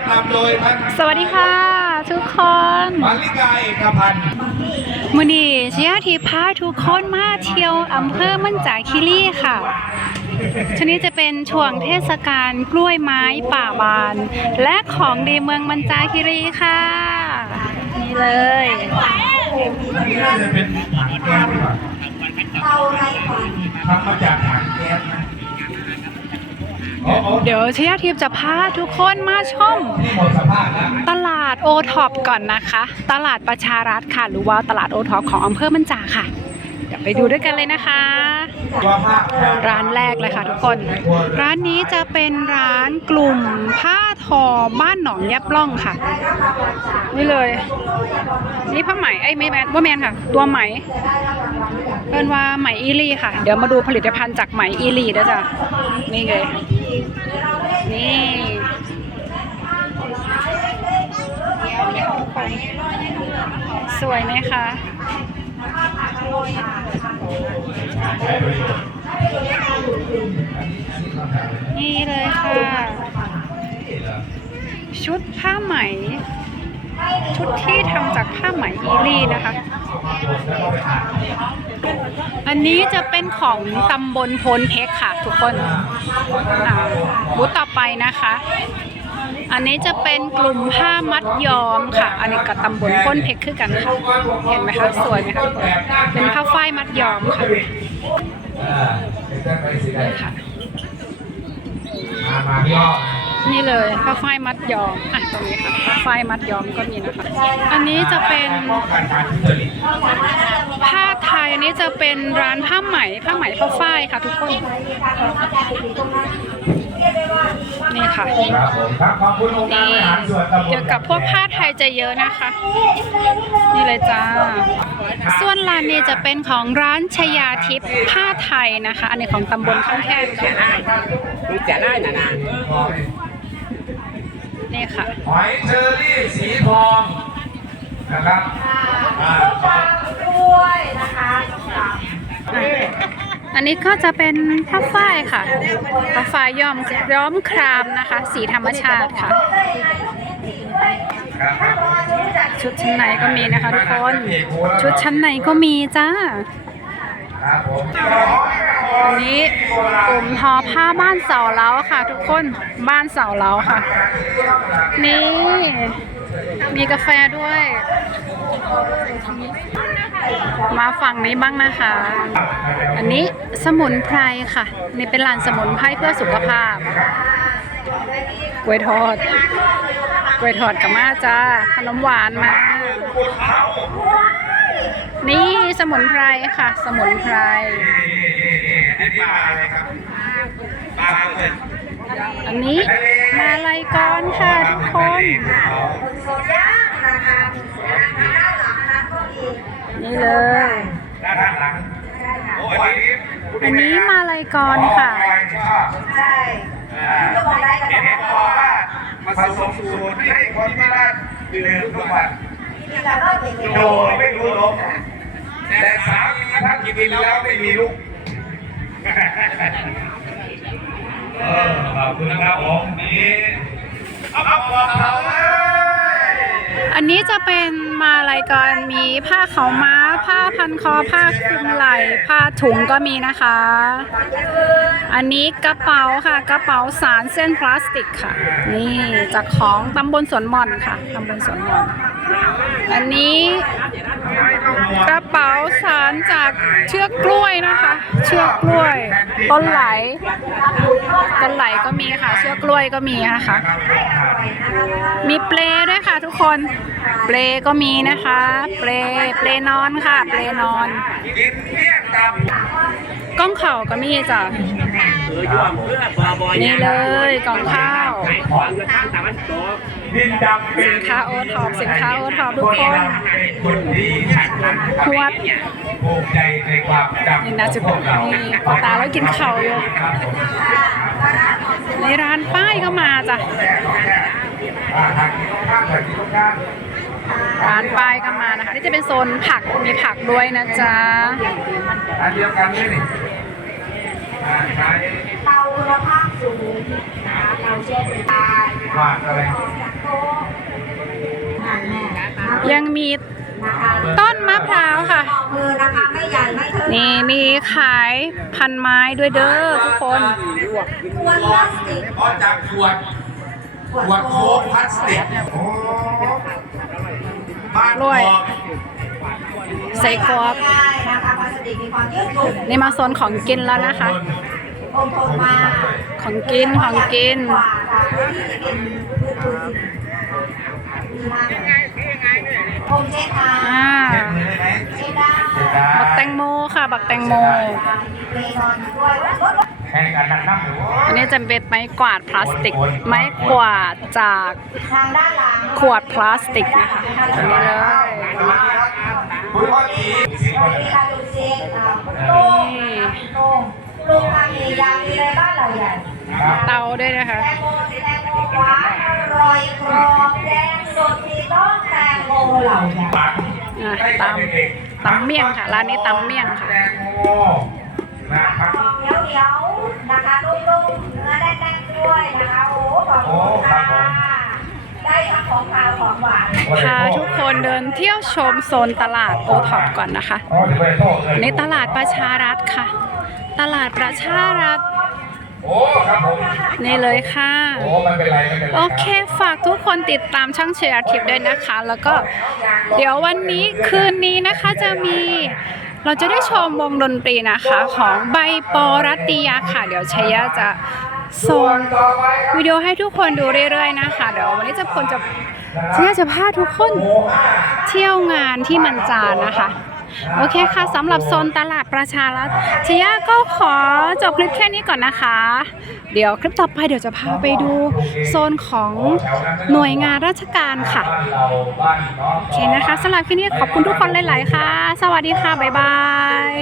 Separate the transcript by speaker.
Speaker 1: นำโดยท่าน
Speaker 2: สวัสดีค่ะ ทุกคน
Speaker 1: มาริกาเอกพันธ์
Speaker 2: มือนีเชียทีพาทุกคนมาเที่ยวอำเภอมันจาคิรีค่ะชนี้จะเป็นช่วงเทศกาลกล้วยไม้ป่าบาน และของดีเมืองมันจาคิรีค่ะ นี่เลย
Speaker 1: นี่น่าจะเป็นถังแก๊สหรือเปล่าเตาไรควันทำมาจากถังแก๊สนะอ๋ออ๋อ
Speaker 2: เดี๋ยวชียทีจะพาทุกคนมาชม ตลาดโอท็อปก่อนนะคะ ตลาดประชารัฐค่ะ หรือว่าตลาดโอท็อปของอำเภอมันจาค่ะ เดี๋ยวไปดูด้วยกันเลยนะคะ ร้านแรกเลยค่ะทุกคน ร้านนี้จะเป็นร้านกลุ่มผ้าทอบ้านหนองยับล่องค่ะ นี่เลย นี่ผ้าไหมไอ้ไม่แมนว่าแมนค่ะ ตัวไหม เป็นว่าไหมอีลีค่ะ เดี๋ยวมาดูผลิตภัณฑ์จากไหมอีลีด้วยจ้ะนี่เลยนี่สวยไหมคะนี่เลยค่ะ ชุดผ้าไหม ชุดที่ทำจากผ้าไหมอีรี่นะคะ อันนี้จะเป็นของตำบลโพนเพชรค่ะทุกคนอ่าบูธต่อไปนะคะ อันนี้จะเป็นกลุ่มผ้ามัดย้อมค่ะ อันนี้กับตำบลพ้นเพชรคือกันค่ะ เห็นไหมคะสวยไหมคะเป็นผ้าฝ้ายมัดย้อมค่ะ
Speaker 1: นี่ค่ะ
Speaker 2: นี่เลยผ้าฝ้ายมัดย้อมอะตรงนี้ค่ะผ้าฝ้ายมัดย้อมก็มีนะคะ อันนี้จะเป็นผ้า ไทยอันนี้จะเป็นร้านผ้าไหมผ้าไหมผ้าฝ้ายค่ะทุกคน นี่ค่ะ
Speaker 1: ครับผมครับขอบคุณองค์การบริหารส่วนตำบล
Speaker 2: เกี่ยวกับพวกผ้าไทยจะเยอะนะคะ นี่เลยจ้า ส่วนร้านนี้จะเป็นของร้านชยาทิพย์ผ้าไทยนะคะ อันนี้ของตำบลข้างแค่นค่ะ
Speaker 3: รู้จักได้นะนะ
Speaker 2: นี่ค่ะ
Speaker 1: หอยเชอรี่สีทอง นะครับอ่า
Speaker 2: อันนี้ก็จะเป็นผ้าฝ้ายค่ะผ้าฝ้ายย้อมย้อมครามนะคะ สีธรรมชาติค่ะ
Speaker 1: ครับ
Speaker 2: ชุดชั้นในก็มีนะคะทุกคน ชุดชั้นในก็มีจ้า
Speaker 1: ครับผม
Speaker 2: อันนี้กลุ่มทอผ้าบ้านเสาเล้าค่ะ ทุกคนบ้านเสาเล้าค่ะ นี่ มีกาแฟด้วย มาฝั่งนี้บ้างนะคะ อันนี้สมุนไพรค่ะ นี่เป็นร้านสมุนไพรเพื่อสุขภาพกล้วยทอดกล้วยทอดกับมาจ้าขนมหวานมา นี่สมุนไพรค่ะ สมุนไพร
Speaker 1: อันนี้มาอะไรครับมาเลย
Speaker 2: อันนี้มาลายกรค่ะทุกคนนี่เลย
Speaker 1: ด้านหลังโอ้อันนี้
Speaker 2: อันนี้มาลายกรค่ะ
Speaker 1: ใช่เห็นบอกว่าผสมสูตรให้คนที่บ้านดื่มทุกวันโดยไม่รู้ลมแต่สามีท่านกินแล้วไม่มีลูกเออ ขอบคุณครับผมนี่เอาเอาเอาเอา
Speaker 2: อันนี้จะเป็นมาลายกรมีผ้าเขาม้า ผ้าพันคอผ้าคลุมไหล่ผ้าถุงก็มีนะคะ อันนี้กระเป๋าค่ะกระเป๋าสารเส้นพลาสติกค่ะ นี่จากของตำบลสวนหม่อนค่ะตำบลสวนหม่อน อันนี้กระเป๋าสารจากเชือกกล้วยนะคะ เชือกกล้วย ต้นไหล ต้นไหลก็มีค่ะ เชือกกล้วยก็มีนะคะ มีเปลด้วยค่ะทุกคน เปลก็มีนะคะ เปลเปลนอนค่ะ เปลนอน
Speaker 1: ก้
Speaker 2: องเข่าก็มีจ้ะ
Speaker 3: เออยวมเพื่อบอบอย
Speaker 2: นี่เลยกล่องข้าว
Speaker 3: ขายของอยู่ข้างตะวันตก
Speaker 1: ดินดำ
Speaker 2: สินค้าโอท็อปสินค้าโอท็อปทุกคน
Speaker 1: คนดีขัดขัน
Speaker 2: ขวด
Speaker 1: ภูมิใจในความจำ
Speaker 2: นี่นะจุดนี่ตาแล้วกินเข่าอยู่
Speaker 1: ครับผม
Speaker 2: ในร้านป้ายก็มาจ้ะ
Speaker 1: อ่าทางนี้ข้างทางนี้ข้าง
Speaker 2: ร้านป้ายก็มานะคะ นี่จะเป็นโซนผักมีผักด้วยนะจ๊ะ
Speaker 1: อันเดียวกันเลยนี่อ่าใช้
Speaker 4: เตาคุณภาพสูงนะคะเตาแช่ไฟฟ้านะคะ
Speaker 1: วาดอะไร
Speaker 2: ยังมีต้นมะพร้าวค่ะ
Speaker 4: มือนะคะไม่ใหญ่ไม่เท่า
Speaker 2: นี่มีขายพันไม้ด้วยเด้อทุกคน
Speaker 4: ขวดพลาสติก
Speaker 1: เพราะจากขวดขวดโค้กพลาสติกโอ้บ้าน
Speaker 2: รวย
Speaker 1: ทอง
Speaker 2: ใส่กรอบ
Speaker 4: ได้นะคะพลาสติกมีความยืดหยุ่น
Speaker 2: นี่มาโซนของกินแล้วนะคะ
Speaker 4: คงทนมา
Speaker 2: ของกินของกิน
Speaker 4: กว่าค่ะที่จะเป็นพืชพื้นดีมากเลยคงเช็ดทาง
Speaker 2: อ่า
Speaker 1: เช็ดมือได้ไหม
Speaker 4: เช็ดได้
Speaker 1: เช็ดได้
Speaker 2: บักแตงโมค่ะ บักแตงโม
Speaker 4: มีเปรย์นอนอยู่ด้วยรถ
Speaker 1: แข่งกันนั่งนั่งอยู่
Speaker 2: อันนี้จะเป็นไม้กวาดพลาสติก ไม้กวาดจาก
Speaker 4: ทางด้านหลัง
Speaker 2: ขวดพลาสติกนะคะอันนี้เลย
Speaker 1: คุณพ่อจีสิ
Speaker 4: สวัสดีค่ะดูเช็คอ่าโต้งโต้งลุงทำมียางมีอะไรบ้านเราใหญ่
Speaker 2: เตาด้วยนะคะ
Speaker 4: แตงโมสีแตงโมหวานอร่อยกรอบแดงสดที่ต้องแตงโมเหล่าใหญ่
Speaker 1: ปัง
Speaker 2: อะตำตำเมี่ยงค่ะ ร้านนี้ตำเมี่ยงค่ะ
Speaker 1: แตงโมนะครับ
Speaker 4: เหนียวเหนียวๆนะคะนุ่มๆเนื้อแน่นๆด้วยนะคะโอ้ขอบคุณค่ะได้ทั้งของขาวของหวาน
Speaker 2: พาทุกคนเดินเที่ยวชมโซนตลาดโอท็อปก่อนนะคะ
Speaker 1: อ๋อเดี๋ยวไปโทษเลย
Speaker 2: ในตลาดประชารัฐค่ะ ตลาดประชารัฐ
Speaker 1: โอ้ครับผม
Speaker 2: นี่เลยค่ะ
Speaker 1: โอ้ไม่เป็นไรไม่เป็นไร
Speaker 2: โอเค ฝากทุกคนติดตามช่องเชียร์ทิปด้วยนะคะ แล้วก็เดี๋ยววันนี้คืนนี้นะคะจะมีเราจะได้ชมวงดนตรีนะคะของใบปอรัตติยาค่ะ เดี๋ยวชัยยะจะส่งวิดีโอให้ทุกคนดูเรื่อยๆนะคะ เดี๋ยววันนี้จะพลจะชัยยะจะพาทุกคนเที่ยวงานที่มันจานนะคะ โอเคค่ะสำหรับโซนตลาดประชารัฐชยาก็ขอจบคลิปแค่นี้ก่อนนะคะ เดี๋ยวคลิปต่อไปเดี๋ยวจะพาไปดูโซนของหน่วยงานราชการค่ะโอเคนะคะสำหรับคลิปนี้ขอบคุณทุกคนหลาย ๆ ค่ะ สวัสดีค่ะ บ๊ายบาย